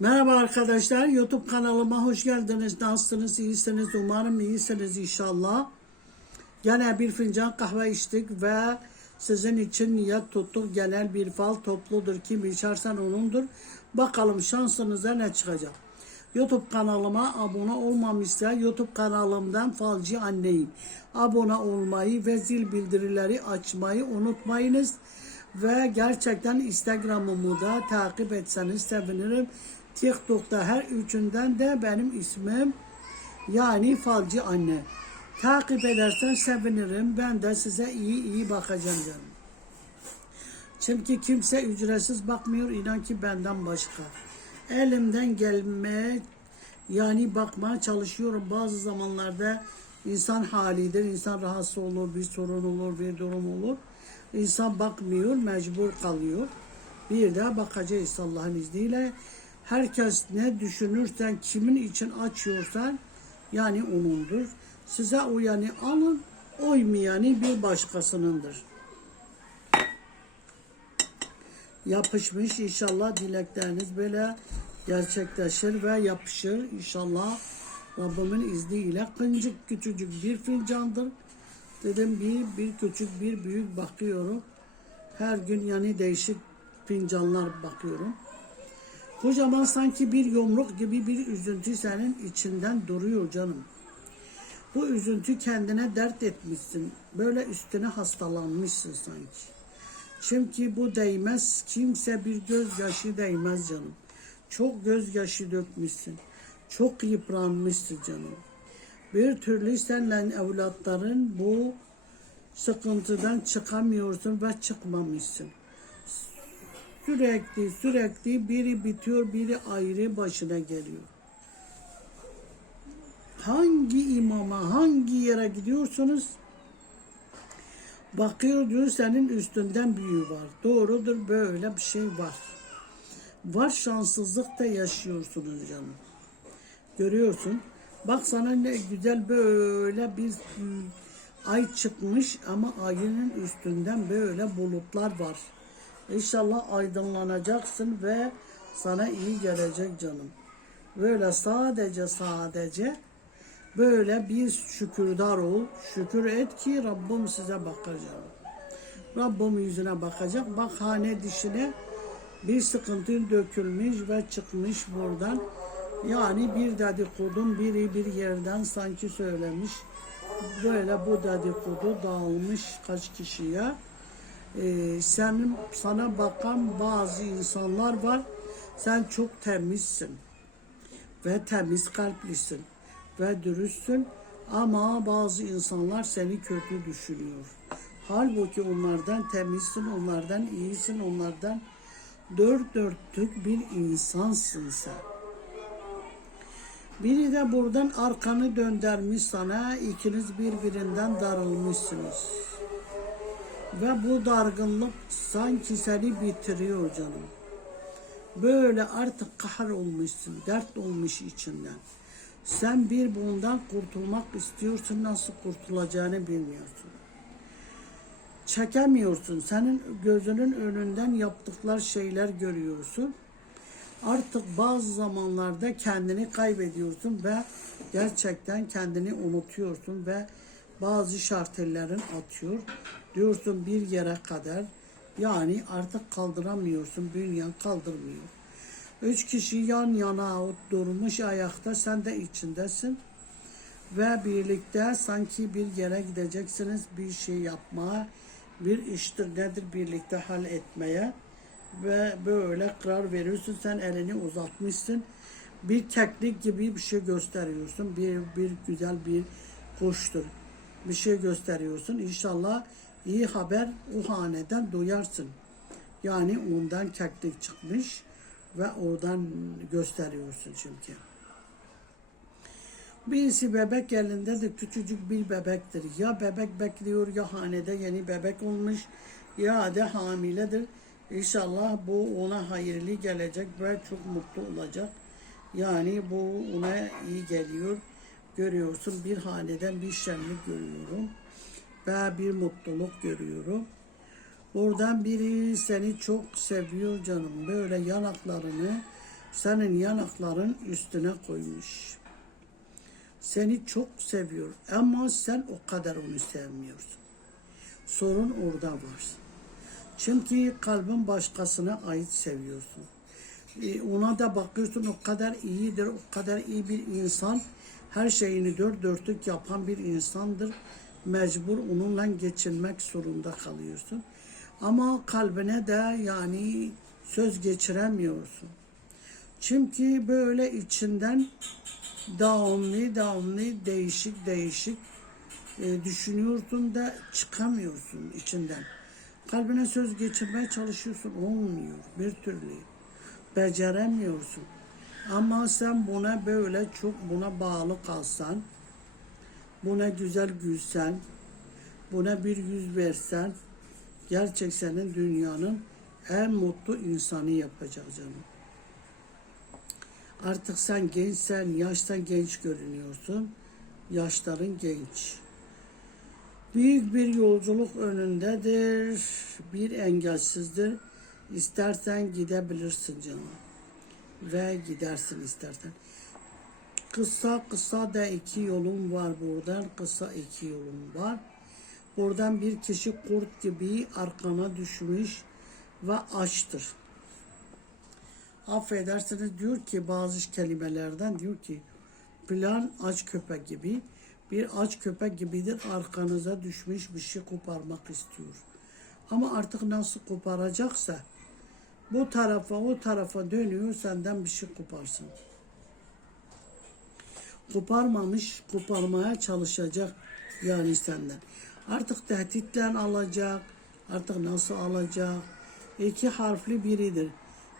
Merhaba arkadaşlar, YouTube kanalıma hoş geldiniz. Nasılsınız, iyisiniz? Umarım iyisiniz inşallah. Gene bir fincan kahve içtik ve sizin için niyet tuttuk. Genel bir fal topludur. Kim içersen onundur. Bakalım şansınıza ne çıkacak. YouTube kanalıma abone olmamışsa YouTube kanalımdan Falcı Anneyim. Abone olmayı ve zil bildirileri açmayı unutmayınız. Ve gerçekten Instagram'ımı da takip etseniz sevinirim. TikTok'ta her üçünden de benim ismim yani Falcı Anne. Takip edersen sevinirim. Ben de size iyi iyi bakacağım canım. Çünkü kimse ücretsiz bakmıyor inan ki benden başka. Elimden gelmeye yani bakmaya çalışıyorum. Bazı zamanlarda insan halidir. insan rahatsız olur, bir sorun olur, bir durum olur. İnsan bakmıyor, mecbur kalıyor. Bir de bakacağız Allah'ın izniyle. Herkes ne düşünürsen, kimin için açıyorsan yani onundur. Size uyanı alın, oymayanı bir başkasınındır. Yapışmış inşallah dilekleriniz böyle gerçekleşir ve yapışır inşallah. Rabbimin izniyle kıncık küçücük bir fincandır. Dedim bir, bir küçük bir büyük bakıyorum. Her gün yani değişik fincanlar bakıyorum. Kocaman sanki bir yumruk gibi bir üzüntü senin içinden duruyor canım. Bu üzüntü kendine dert etmişsin. Böyle üstüne hastalanmışsın sanki. Çünkü bu değmez. Kimse bir gözyaşı değmez canım. Çok gözyaşı dökmüşsün. Çok yıpranmışsın canım. Bir türlü senle evlatların bu sıkıntıdan çıkamıyorsun ve çıkmamışsın. Sürekli sürekli biri bitiyor biri ayrı başına geliyor. Hangi imama hangi yere gidiyorsunuz? Bakıyor diyor senin üstünden büyüğü var. Doğrudur böyle bir şey var. Var şanssızlık da yaşıyorsunuz canım. Görüyorsun. Bak sana ne güzel böyle bir ay çıkmış ama ayının üstünden böyle bulutlar var. İnşallah aydınlanacaksın ve sana iyi gelecek canım. Böyle sadece sadece böyle bir şükürdar ol. Şükür et ki Rabbim size bakacak. Rabbim yüzüne bakacak. Bak hane dişine bir sıkıntı dökülmüş ve çıkmış buradan. Yani bir dedikodun biri bir yerden sanki söylemiş. Böyle bu dedikodu dağılmış kaç kişiye. Ee, senin sana bakan bazı insanlar var. Sen çok temizsin ve temiz kalplisin ve dürüstsün ama bazı insanlar seni kötü düşünüyor. Halbuki onlardan temizsin, onlardan iyisin, onlardan dört dörtlük bir insansın sen. Biri de buradan arkanı döndürmüş sana, ikiniz birbirinden darılmışsınız. Ve bu dargınlık sanki seni bitiriyor canım. Böyle artık kahır olmuşsun, dert olmuş içinden. Sen bir bundan kurtulmak istiyorsun, nasıl kurtulacağını bilmiyorsun. Çekemiyorsun, senin gözünün önünden yaptıklar şeyler görüyorsun. Artık bazı zamanlarda kendini kaybediyorsun ve gerçekten kendini unutuyorsun ve bazı şartellerin atıyor. Diyorsun bir yere kadar yani artık kaldıramıyorsun, bünyen kaldırmıyor. Üç kişi yan yana durmuş ayakta, sen de içindesin. Ve birlikte sanki bir yere gideceksiniz, bir şey yapmaya, bir iştir nedir birlikte hal etmeye. Ve böyle karar veriyorsun, sen elini uzatmışsın. Bir teknik gibi bir şey gösteriyorsun, bir, bir güzel bir kuştur. Bir şey gösteriyorsun. İnşallah iyi haber o haneden duyarsın. Yani ondan keklik çıkmış ve oradan gösteriyorsun çünkü. Birisi bebek elinde de küçücük bir bebektir. Ya bebek bekliyor ya hanede yeni bebek olmuş ya da hamiledir. İnşallah bu ona hayırlı gelecek ve çok mutlu olacak. Yani bu ona iyi geliyor. Görüyorsun bir haneden bir şenlik görüyorum. Ve bir mutluluk görüyorum. Oradan biri seni çok seviyor canım. Böyle yanaklarını senin yanakların üstüne koymuş. Seni çok seviyor ama sen o kadar onu sevmiyorsun. Sorun orada var. Çünkü kalbin başkasına ait seviyorsun. E, ona da bakıyorsun o kadar iyidir, o kadar iyi bir insan. Her şeyini dört dörtlük yapan bir insandır. Mecbur onunla geçinmek zorunda kalıyorsun. Ama kalbine de yani söz geçiremiyorsun. Çünkü böyle içinden devamlı devamlı değişik değişik e, düşünüyorsun da çıkamıyorsun içinden. Kalbine söz geçirmeye çalışıyorsun olmuyor bir türlü. Beceremiyorsun. Ama sen buna böyle çok buna bağlı kalsan, buna güzel gülsen, buna bir yüz versen, gerçek senin dünyanın en mutlu insanı yapacak canım. Artık sen gençsen, yaştan genç görünüyorsun. Yaşların genç. Büyük bir yolculuk önündedir. Bir engelsizdir. İstersen gidebilirsin canım. Ve gidersin istersen. Kısa kısa da iki yolum var buradan. Kısa iki yolum var. Buradan bir kişi kurt gibi arkana düşmüş ve açtır. Affedersiniz diyor ki bazı kelimelerden diyor ki plan aç köpek gibi bir aç köpek gibidir arkanıza düşmüş bir şey koparmak istiyor. Ama artık nasıl koparacaksa bu tarafa o tarafa dönüyor senden bir şey koparsın. Koparmamış koparmaya çalışacak yani senden. Artık tehditle alacak artık nasıl alacak iki harfli biridir.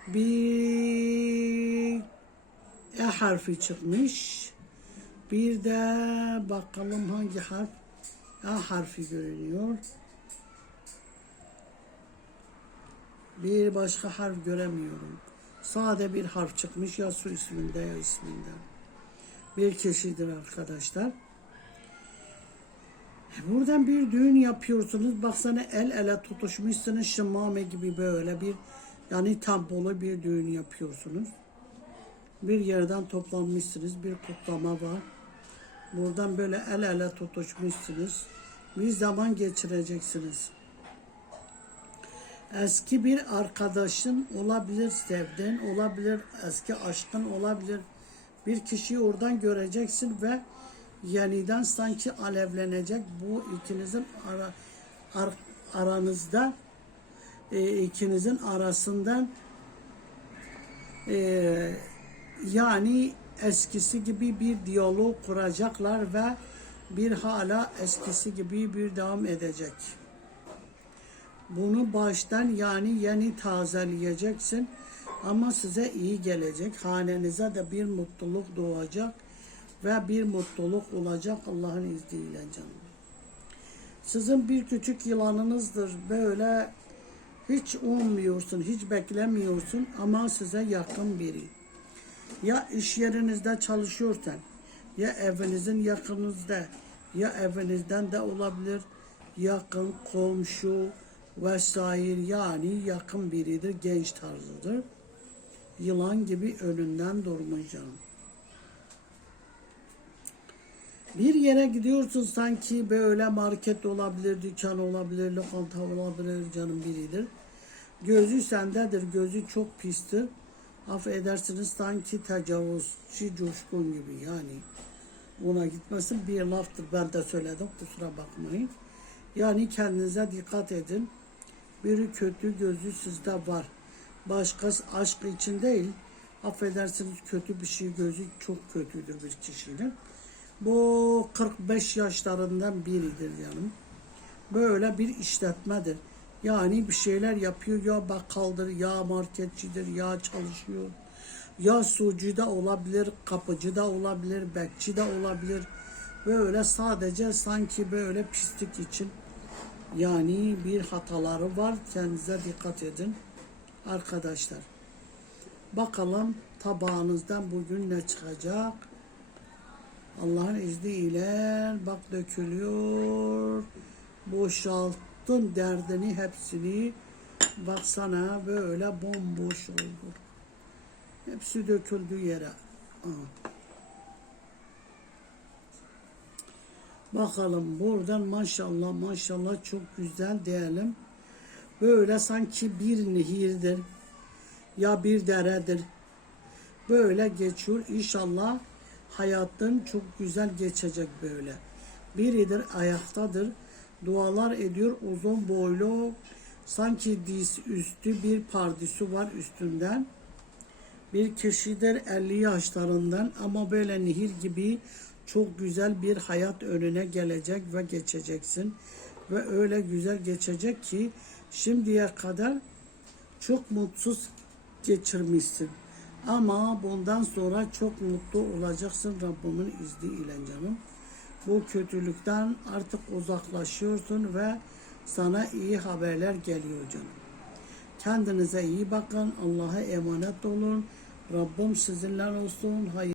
Bir E harfi çıkmış. Bir de bakalım hangi harf? A harfi görünüyor. Bir başka harf göremiyorum. Sade bir harf çıkmış ya su isminde ya isminden. Bir kişidir arkadaşlar. Buradan bir düğün yapıyorsunuz. Baksana el ele tutuşmuşsunuz. Şımame gibi böyle bir yani tampolu bir düğün yapıyorsunuz. Bir yerden toplanmışsınız. Bir kutlama var. Buradan böyle el ele tutuşmuşsunuz. Bir zaman geçireceksiniz. Eski bir arkadaşın olabilir, sevdiğin olabilir, eski aşkın olabilir. Bir kişiyi oradan göreceksin ve yeniden sanki alevlenecek bu ikinizin ara, ar- aranızda e, ikinizin arasından e, yani eskisi gibi bir diyalog kuracaklar ve bir hala eskisi gibi bir devam edecek. Bunu baştan yani yeni tazeleyeceksin ama size iyi gelecek. Hanenize de bir mutluluk doğacak ve bir mutluluk olacak Allah'ın izniyle canım. Sizin bir küçük yılanınızdır. Böyle hiç ummuyorsun, hiç beklemiyorsun ama size yakın biri. Ya iş yerinizde çalışıyorsan, ya evinizin yakınızda, ya evinizden de olabilir, yakın komşu vesaire yani yakın biridir, genç tarzıdır. Yılan gibi önünden durmayacağım. Bir yere gidiyorsun sanki böyle market olabilir, dükkan olabilir, lokanta olabilir, canım biridir. Gözü sendedir, gözü çok pistir. Affedersiniz sanki tecavüzcü coşkun gibi yani. Ona gitmesin bir laftır ben de söyledim kusura bakmayın. Yani kendinize dikkat edin. Biri kötü gözü sizde var. Başkası aşk için değil. Affedersiniz kötü bir şey gözü çok kötüdür bir kişinin. Bu 45 yaşlarından biridir canım. Böyle bir işletmedir. Yani bir şeyler yapıyor ya bakkaldır ya marketçidir ya çalışıyor. Ya sucu da olabilir, kapıcı da olabilir, bekçi de olabilir. Böyle sadece sanki böyle pislik için yani bir hataları var. Kendinize dikkat edin arkadaşlar. Bakalım tabağınızdan bugün ne çıkacak? Allah'ın izniyle bak dökülüyor. Boşalttın derdini hepsini. Baksana böyle bomboş oldu. Hepsi döküldü yere. Aha. Bakalım buradan maşallah maşallah çok güzel diyelim. Böyle sanki bir nehirdir ya bir deredir. Böyle geçiyor. İnşallah hayatın çok güzel geçecek böyle. Biridir ayaktadır. Dualar ediyor uzun boylu sanki diz üstü bir pardüsü var üstünden. Bir kişidir 50 yaşlarından ama böyle nehir gibi çok güzel bir hayat önüne gelecek ve geçeceksin. Ve öyle güzel geçecek ki şimdiye kadar çok mutsuz geçirmişsin. Ama bundan sonra çok mutlu olacaksın Rabbimin izniyle canım. Bu kötülükten artık uzaklaşıyorsun ve sana iyi haberler geliyor canım. Kendinize iyi bakın. Allah'a emanet olun. Rabbim sizinle olsun. Hayır.